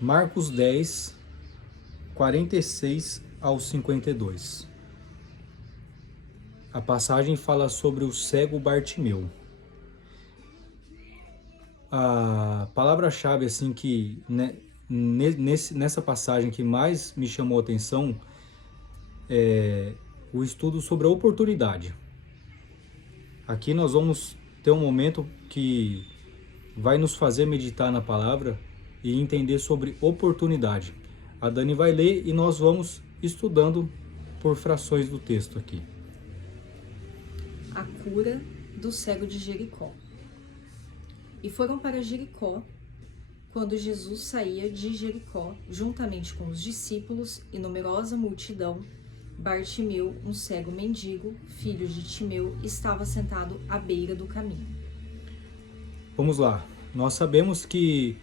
Marcos 10, 46 ao 52. A passagem fala sobre o cego Bartimeu. A palavra-chave assim que nessa passagem que mais me chamou a atenção é o estudo sobre a oportunidade. Aqui nós vamos ter um momento que vai nos fazer meditar na palavra e entender sobre oportunidade. A Dani vai ler e nós vamos estudando por frações do texto aqui. A cura do cego de Jericó. E foram para Jericó. Quando Jesus saía de Jericó, juntamente com os discípulos e numerosa multidão, Bartimeu, um cego mendigo, filho de Timeu, estava sentado à beira do caminho. Vamos lá. Nós sabemos que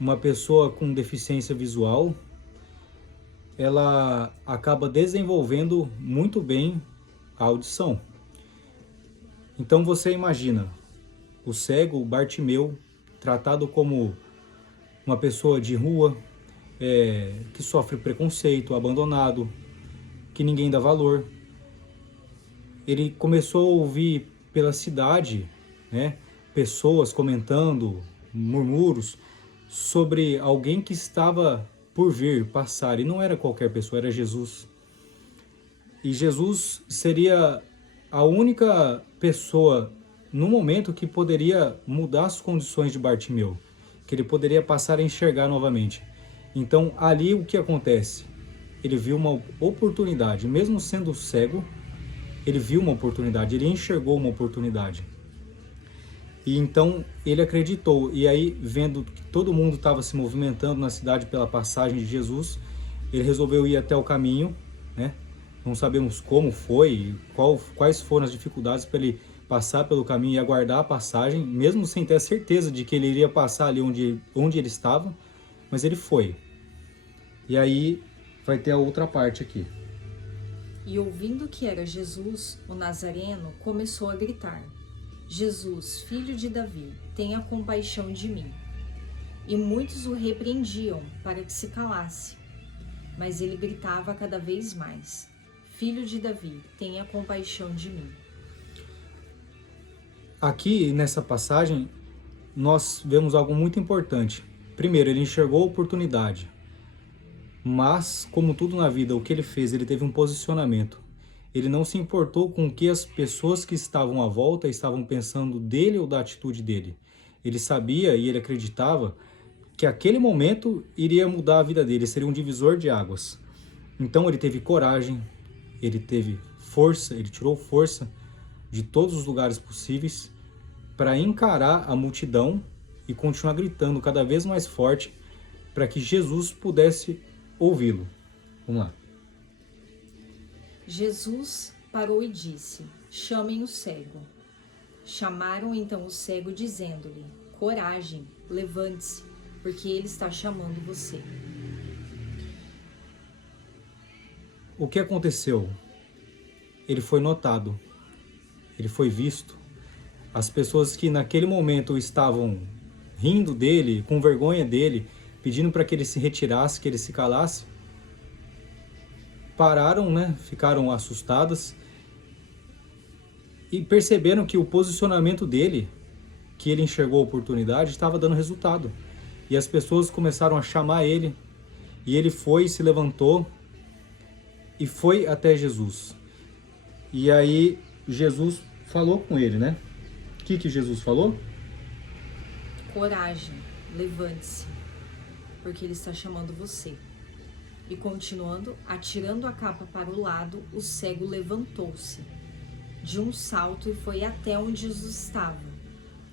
uma pessoa com deficiência visual, ela acaba desenvolvendo muito bem a audição. Então você imagina o cego Bartimeu tratado como uma pessoa de rua, que sofre preconceito, abandonado, que ninguém dá valor. Ele começou a ouvir pela cidade, pessoas comentando, murmúrios sobre alguém que estava por vir, passar, e não era qualquer pessoa, era Jesus. E Jesus seria a única pessoa no momento que poderia mudar as condições de Bartimeu, que ele poderia passar a enxergar novamente. Então ali o que acontece? Ele viu uma oportunidade, mesmo sendo cego, ele viu uma oportunidade, ele enxergou uma oportunidade. E então ele acreditou, e aí vendo que todo mundo estava se movimentando na cidade pela passagem de Jesus, ele resolveu ir até o caminho, Não sabemos como foi, quais foram as dificuldades para ele passar pelo caminho e aguardar a passagem, mesmo sem ter a certeza de que ele iria passar ali onde ele estava, mas ele foi. E aí vai ter a outra parte aqui. E ouvindo que era Jesus, o Nazareno, começou a gritar: Jesus, filho de Davi, tenha compaixão de mim. E muitos o repreendiam para que se calasse. Mas ele gritava cada vez mais: Filho de Davi, tenha compaixão de mim. Aqui nessa passagem nós vemos algo muito importante. Primeiro, ele enxergou a oportunidade. Mas, como tudo na vida, o que ele fez? Ele teve um posicionamento. Ele não se importou com o que as pessoas que estavam à volta estavam pensando dele ou da atitude dele. Ele sabia e ele acreditava que aquele momento iria mudar a vida dele, seria um divisor de águas. Então ele teve coragem, ele teve força, ele tirou força de todos os lugares possíveis para encarar a multidão e continuar gritando cada vez mais forte para que Jesus pudesse ouvi-lo. Vamos lá. Jesus parou e disse: chamem o cego. Chamaram então o cego, dizendo-lhe: coragem, levante-se, porque ele está chamando você. O que aconteceu? Ele foi notado, ele foi visto. As pessoas que naquele momento estavam rindo dele, com vergonha dele, pedindo para que ele se retirasse, que ele se calasse, pararam, ficaram assustadas e perceberam que o posicionamento dele, que ele enxergou a oportunidade, estava dando resultado. E as pessoas começaram a chamar ele, e ele foi, se levantou e foi até Jesus. E aí Jesus falou com ele, O que Jesus falou? Coragem, levante-se, porque ele está chamando você. E continuando, atirando a capa para o lado, o cego levantou-se de um salto e foi até onde Jesus estava.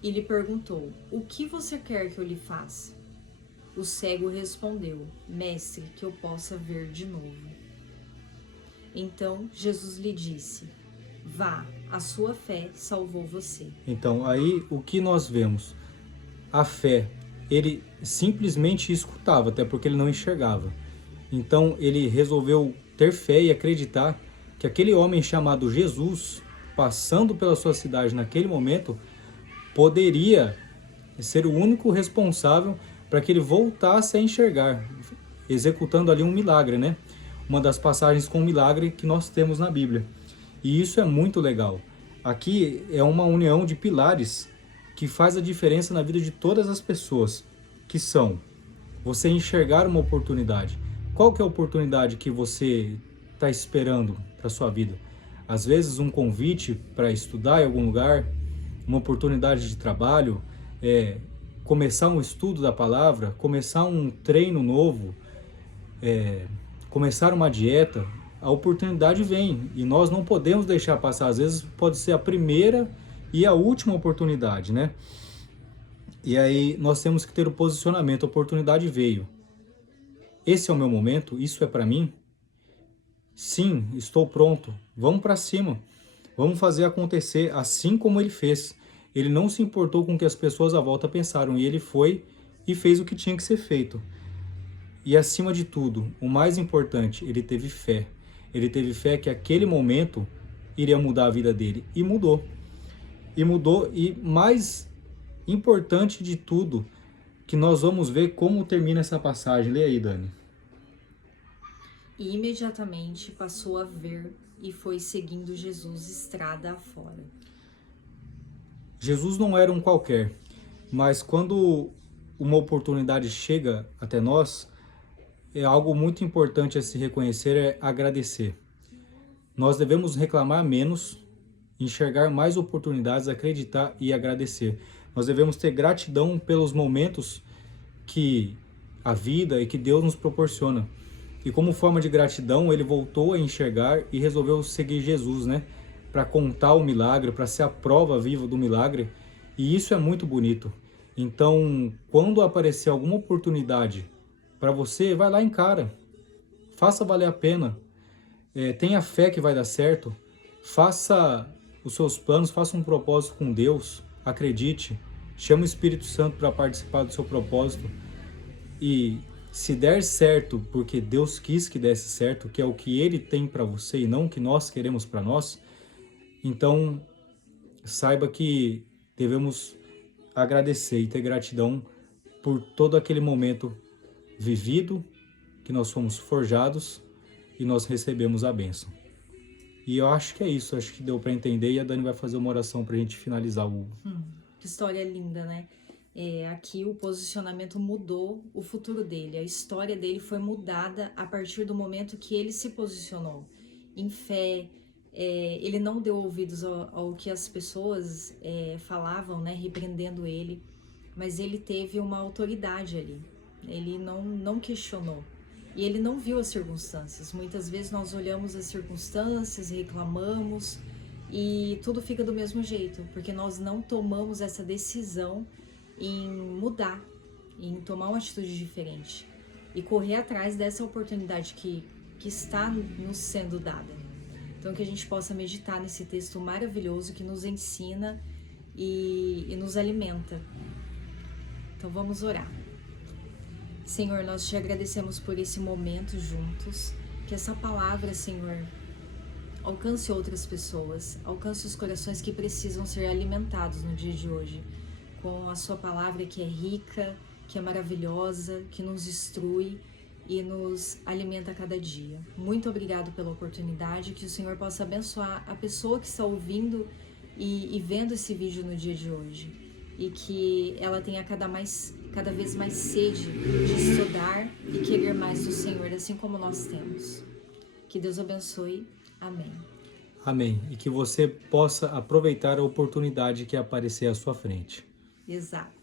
E lhe perguntou: o que você quer que eu lhe faça? O cego respondeu: mestre, que eu possa ver de novo. Então Jesus lhe disse: vá, a sua fé salvou você. Então, aí o que nós vemos? A fé, ele simplesmente escutava, até porque ele não enxergava. Então ele resolveu ter fé e acreditar que aquele homem chamado Jesus, passando pela sua cidade naquele momento, poderia ser o único responsável para que ele voltasse a enxergar, executando ali um milagre, né? Uma das passagens com milagre que nós temos na Bíblia. E isso é muito legal. Aqui é uma união de pilares que faz a diferença na vida de todas as pessoas, que são você enxergar uma oportunidade. Qual que é a oportunidade que você está esperando para sua vida? Às vezes um convite para estudar em algum lugar, uma oportunidade de trabalho, começar um estudo da palavra, começar um treino novo, começar uma dieta. A oportunidade vem e nós não podemos deixar passar. Às vezes pode ser a primeira e a última oportunidade, né? E aí nós temos que ter o posicionamento. A oportunidade veio. Esse é o meu momento? Isso é para mim? Sim, estou pronto. Vamos para cima. Vamos fazer acontecer assim como ele fez. Ele não se importou com o que as pessoas à volta pensaram e ele foi e fez o que tinha que ser feito. E acima de tudo, o mais importante, ele teve fé. Ele teve fé que aquele momento iria mudar a vida dele. E mudou. E mudou. E mais importante de tudo, que nós vamos ver como termina essa passagem. Lê aí, Dani. E imediatamente passou a ver e foi seguindo Jesus estrada afora. Jesus não era um qualquer, mas quando uma oportunidade chega até nós, é algo muito importante a se reconhecer, é agradecer. Nós devemos reclamar menos, enxergar mais oportunidades, acreditar e agradecer. Nós devemos ter gratidão pelos momentos que a vida e que Deus nos proporciona. E como forma de gratidão, ele voltou a enxergar e resolveu seguir Jesus, né? Para contar o milagre, para ser a prova viva do milagre. E isso é muito bonito. Então, quando aparecer alguma oportunidade para você, vai lá e encara. Faça valer a pena. Tenha fé que vai dar certo. Faça os seus planos, faça um propósito com Deus. Acredite. Chame o Espírito Santo para participar do seu propósito. E se der certo, porque Deus quis que desse certo, que é o que Ele tem para você e não o que nós queremos para nós, então saiba que devemos agradecer e ter gratidão por todo aquele momento vivido, que nós fomos forjados e nós recebemos a bênção. E eu acho que é isso, acho que deu para entender, e a Dani vai fazer uma oração para a gente finalizar o... Que história linda, né? Aqui o posicionamento mudou o futuro dele, a história dele foi mudada a partir do momento que ele se posicionou em fé. Ele não deu ouvidos ao que as pessoas falavam, né, repreendendo ele, mas ele teve uma autoridade ali, ele não questionou. E ele não viu as circunstâncias. Muitas vezes nós olhamos as circunstâncias, reclamamos e tudo fica do mesmo jeito, porque nós não tomamos essa decisão em mudar, em tomar uma atitude diferente e correr atrás dessa oportunidade que está nos sendo dada. Então que a gente possa meditar nesse texto maravilhoso que nos ensina e nos alimenta. Então vamos orar. Senhor, nós te agradecemos por esse momento juntos, que essa palavra, Senhor, alcance outras pessoas, alcance os corações que precisam ser alimentados no dia de hoje, com a sua palavra que é rica, que é maravilhosa, que nos instrui e nos alimenta a cada dia. Muito obrigado pela oportunidade, que o Senhor possa abençoar a pessoa que está ouvindo e vendo esse vídeo no dia de hoje, e que ela tenha cada vez mais sede de estudar e querer mais do Senhor, assim como nós temos. Que Deus abençoe. Amém. Amém. E que você possa aproveitar a oportunidade que aparecer à sua frente. Exato.